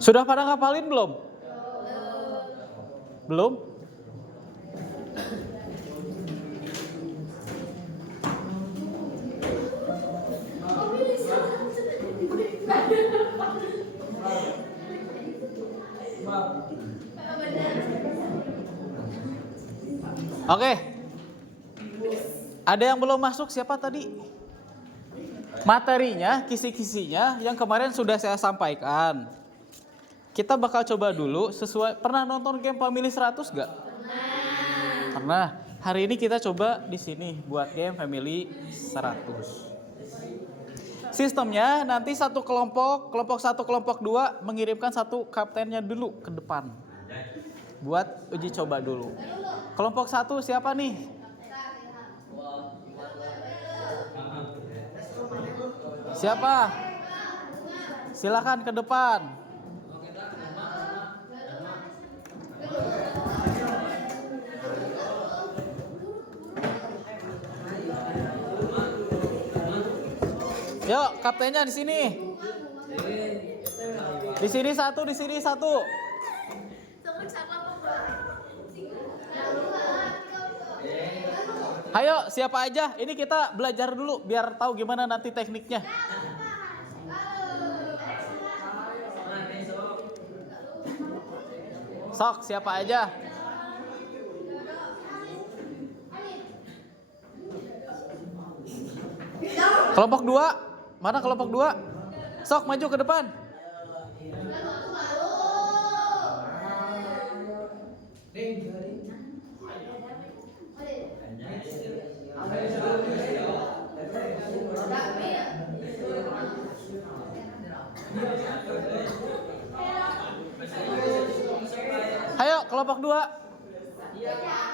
Sudah pada ngapalin belum? Belum? Oke. Ada yang belum masuk siapa tadi? Materinya, kisi-kisinya yang kemarin sudah saya sampaikan. Kita bakal coba dulu sesuai. Pernah nonton game Family 100 gak? Pernah. Hari ini kita coba di sini buat game Family 100. Sistemnya nanti satu kelompok 1, kelompok 2 mengirimkan satu kaptennya dulu ke depan. Buat uji coba dulu. Kelompok 1 siapa nih? Siapa? Silakan ke depan. Yuk, kaptennya di sini. Di sini satu, di sini satu. Ayo, siapa aja? Ini kita belajar dulu biar tahu gimana nanti tekniknya. Sok, siapa aja? Kelompok 2. Mana kelompok 2? Sok, maju ke depan. Ayo, kelompok 2.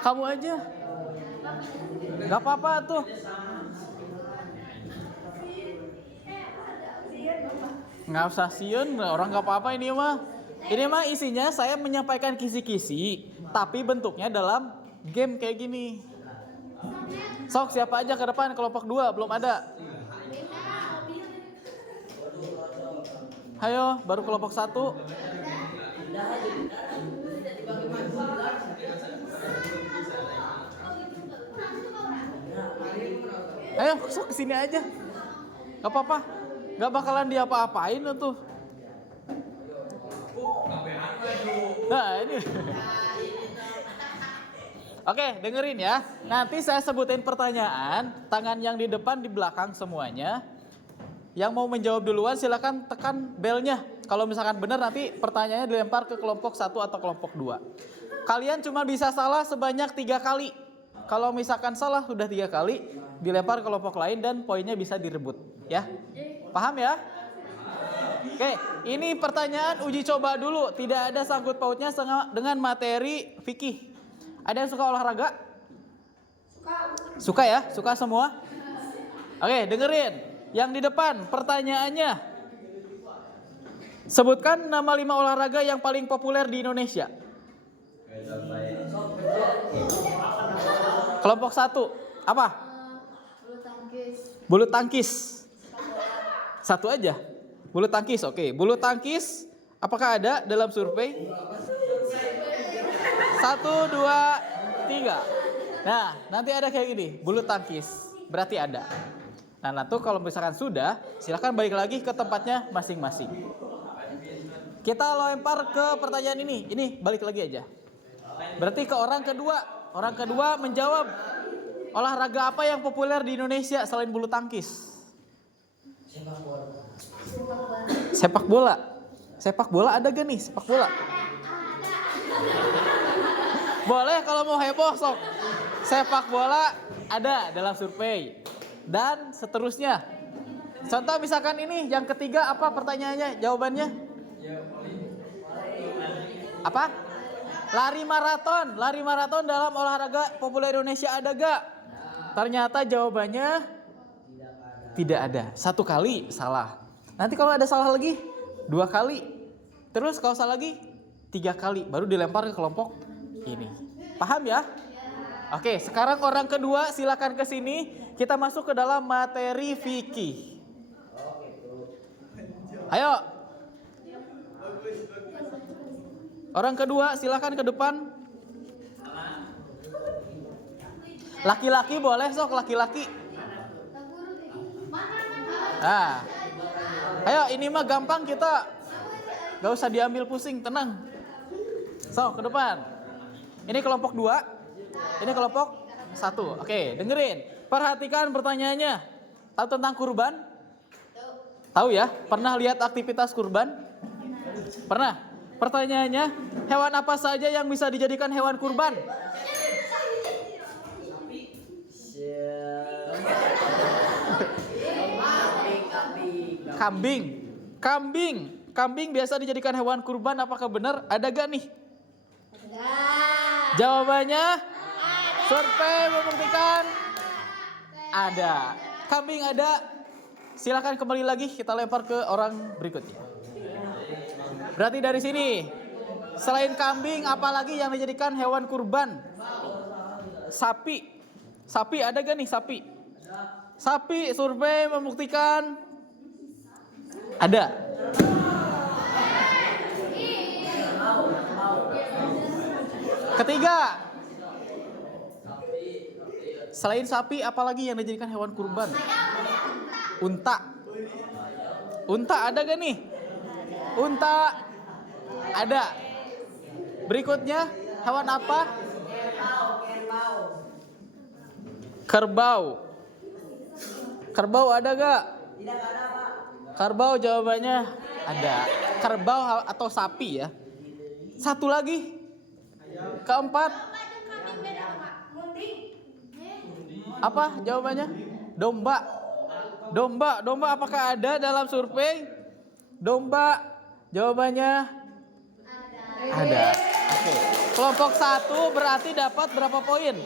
Kamu aja. Gak apa-apa tuh. Nggak usah siun, orang nggak apa-apa ini mah. Ini mah isinya saya menyampaikan kisi-kisi, tapi bentuknya dalam game kayak gini. Sok, siapa aja ke depan? Kelompok 2 belum ada. Ayo, baru kelompok 1. Ayo, sok kesini aja. Gak apa-apa. Gak bakalan diapa-apain tuh. Nah ini. Oke, dengerin ya. Nanti saya sebutin pertanyaan. Tangan yang di depan, di belakang semuanya. Yang mau menjawab duluan silakan tekan belnya. Kalau misalkan benar nanti pertanyaannya dilempar ke kelompok 1 atau kelompok 2. Kalian cuma bisa salah sebanyak 3 kali. Kalau misalkan salah sudah 3 kali, dilempar ke kelompok lain dan poinnya bisa direbut. Ya, paham ya? Oke, ini pertanyaan uji coba dulu. Tidak ada sangkut pautnya dengan materi fikih. Ada yang suka olahraga? Suka ya? Suka semua? Oke, dengerin. Yang di depan pertanyaannya. Sebutkan nama 5 olahraga yang paling populer di Indonesia. Kelompok 1. Apa? Bulu tangkis. Satu aja. Bulu tangkis, oke. Bulu tangkis, apakah ada dalam survei? 1, 2, 3. Nah, nanti ada kayak gini, bulu tangkis. Berarti ada. Nah, nanti kalau misalkan sudah, silakan balik lagi ke tempatnya masing-masing. Kita lempar ke pertanyaan ini. Ini balik lagi aja. Berarti ke orang kedua. Orang kedua menjawab, olahraga apa yang populer di Indonesia selain bulu tangkis? Sepak bola. Sepak bola ada gak nih sepak bola? Boleh kalau mau heboh sok. Sepak bola ada dalam survei. Dan seterusnya. Contoh misalkan ini yang ketiga apa pertanyaannya? Jawabannya? Apa? Lari maraton. Lari maraton dalam olahraga populer Indonesia ada gak? Ternyata jawabannya tidak ada. 1 kali salah. Nanti kalau ada salah lagi 2 kali. Terus kalau salah lagi 3 kali. Baru dilempar ke kelompok ini. Paham ya? Oke, sekarang orang kedua silakan ke sini. kita masuk ke dalam materi fikih. Ayo. Orang kedua silakan ke depan. Laki-laki boleh sok, laki-laki. Nah. Ayo, ini mah gampang, kita gak usah diambil pusing, tenang. Sok, ke depan. Ini kelompok 2. Ini kelompok 1. Oke, dengerin. Perhatikan pertanyaannya. Tahu tentang kurban? Tahu ya? Pernah lihat aktivitas kurban? Pernah? Pertanyaannya, hewan apa saja yang bisa dijadikan hewan kurban? Kambing. Kambing biasa dijadikan hewan kurban, apakah benar? Ada gak nih? Jawabannya? Survei membuktikan ada. Kambing ada. Silakan kembali lagi, kita lempar ke orang berikutnya. Berarti dari sini, selain kambing, apalagi yang dijadikan hewan kurban? Sapi. Sapi ada gak nih sapi? Sapi, survei membuktikan ada. Ketiga, selain sapi, apalagi yang dijadikan hewan kurban? Unta. Unta ada gak nih? Unta ada. Berikutnya, hewan apa? Kerbau. Kerbau ada gak? Tidak ada, Pak. Kerbau jawabannya ada. Kerbau atau sapi ya. Satu lagi. Keempat. Apa jawabannya? Domba. Domba apakah ada dalam survei? Domba jawabannya ada. Oke. Kelompok 1 berarti dapat berapa poin?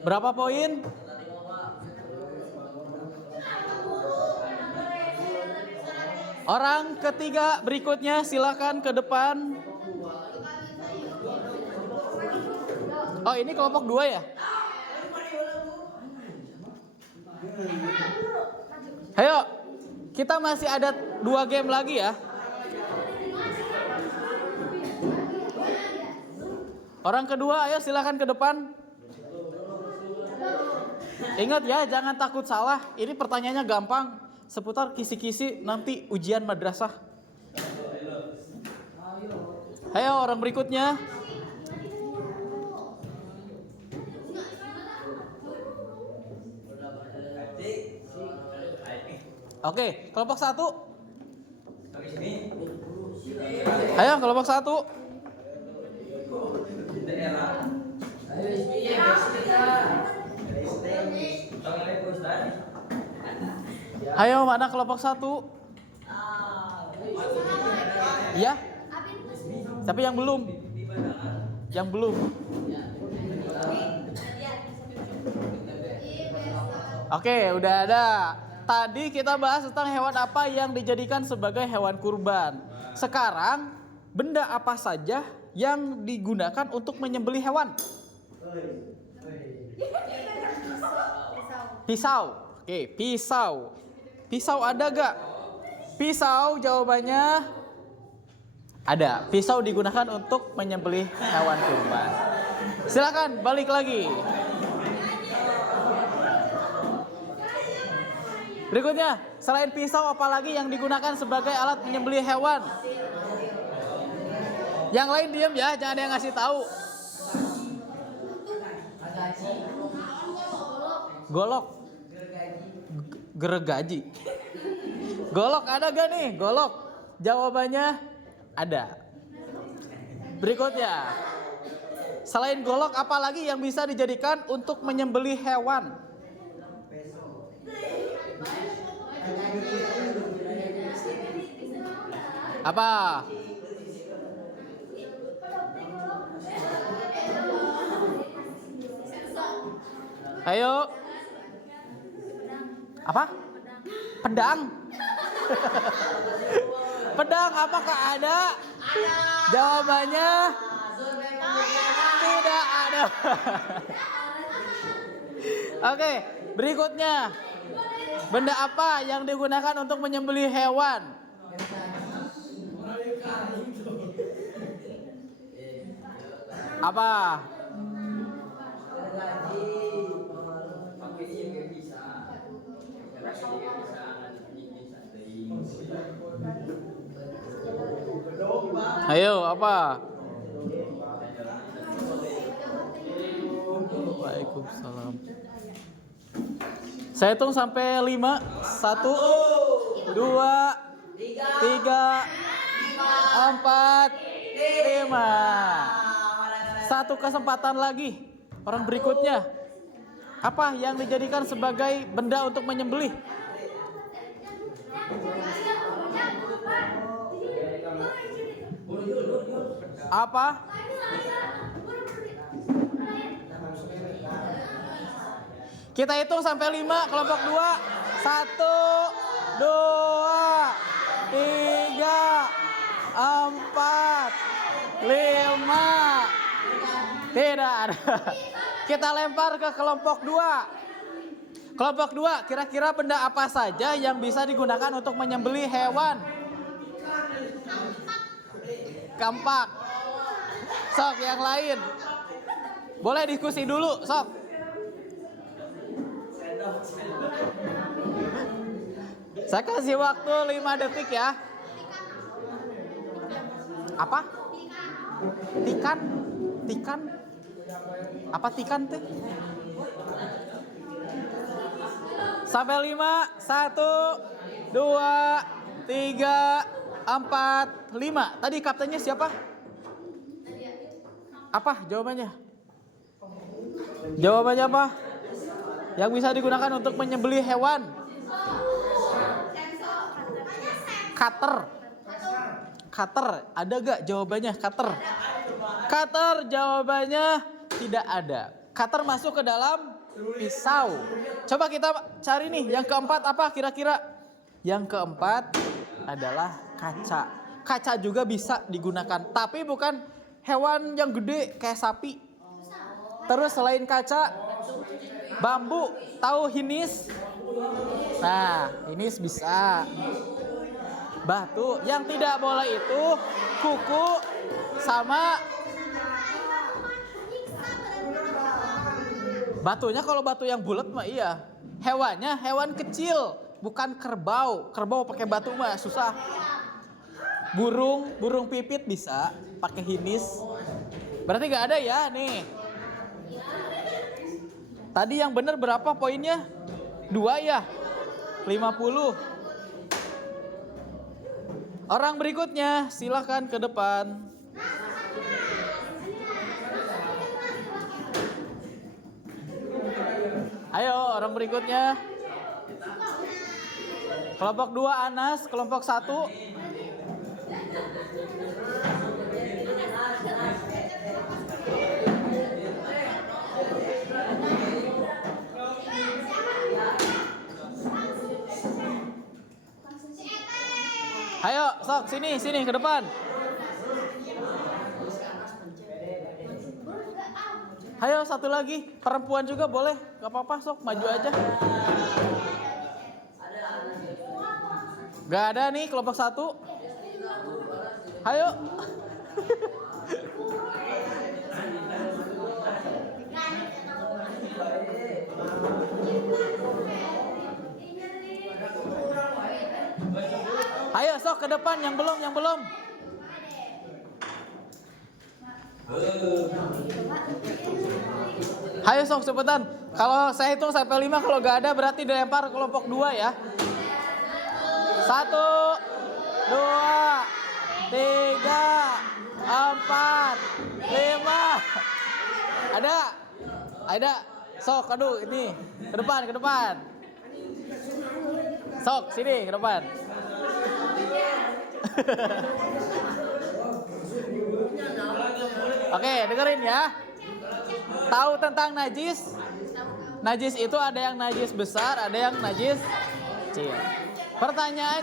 Berapa poin? Orang ketiga berikutnya silakan ke depan. Oh, ini kelompok 2 ya? Ayo, kita masih ada 2 game lagi ya. Orang kedua, ayo silakan ke depan. Ingat ya, jangan takut salah. Ini pertanyaannya gampang, seputar kisi-kisi nanti ujian madrasah. Ayo orang berikutnya. Oke, kelompok 1. Ayo kelompok 1. Ayo mana kelompok 1? Ya? Tapi yang belum. Yang belum. Oke, udah ada. Tadi kita bahas tentang hewan apa yang dijadikan sebagai hewan kurban. Sekarang, benda apa saja yang digunakan untuk menyembelih hewan? Pisau. Oke, pisau. Pisau ada gak? Pisau jawabannya ada. Pisau digunakan untuk menyembelih hewan kurban. Silakan balik lagi. Berikutnya, selain pisau apalagi yang digunakan sebagai alat menyembelih hewan? Yang lain diam ya, jangan ada yang ngasih tahu. Golok. Gergaji. Golok ada gak nih? Golok. Jawabannya ada. Berikutnya, selain golok apalagi yang bisa dijadikan untuk menyembelih hewan? Apa? Ayo. Apa? Pedang. Pedang apakah ada? Jawabannya tidak ada. Oke, berikutnya. Benda apa yang digunakan untuk menyembelih hewan? Apa? Ayo, apa? Waalaikumsalam. Saya hitung sampai 5. 1, 2, 3, 4, 5. Satu kesempatan lagi. Orang berikutnya. Apa yang dijadikan sebagai benda untuk menyembelih? Apa? Kita hitung sampai 5, kelompok 2. 1, 2, 3, 4, 5. Tidak ada. Kita lempar ke kelompok 2. Kelompok 2, kira-kira benda apa saja yang bisa digunakan untuk menyembelih hewan? Kampak. Sok, yang lain. Boleh diskusi dulu, sok. Saya kasih waktu 5 detik ya. Apa? Tikan? Tikan? Apa tikan teh? Sampai 5. 1, 2, 3, 4, 5. Tadi kaptennya siapa? Apa jawabannya? Jawabannya apa? Yang bisa digunakan untuk menyembelih hewan? Cutter. Cutter, ada gak jawabannya? Cutter. Cutter jawabannya tidak ada. Cutter masuk ke dalam pisau. Coba kita cari nih, yang keempat apa kira-kira? Yang keempat adalah kaca. Kaca juga bisa digunakan, tapi bukan hewan yang gede kayak sapi. Terus selain kaca, bambu, tahu hinis? Nah, hinis bisa. Batu, yang tidak boleh itu kuku sama batunya. Kalau batu yang bulat mah iya. Hewannya hewan kecil, bukan kerbau. Kerbau pakai batu mah susah. Burung pipit bisa pakai hinis. Berarti gak ada ya nih. Tadi yang benar berapa poinnya? 2 ya? 50. Orang berikutnya silakan ke depan. Ayo orang berikutnya. Kelompok 2 Anas, kelompok 1. Ayo, sok sini ke depan. Ayo satu lagi, perempuan juga boleh, gak apa-apa, sok maju aja. Gak ada nih kelompok 1. Ayo. Ayo sok ke depan, yang belum. Ayo sok cepetan. Kalau saya hitung sampai 5, kalau gak ada berarti dilempar kelompok 2 ya. 1, 2, 3, 4, 5. Ada. Sok, aduh ini. Ke depan. Sok, sini ke depan. Oke, dengerin ya. Tahu tentang najis? Najis itu ada yang najis besar, ada yang najis kecil. Pertanyaannya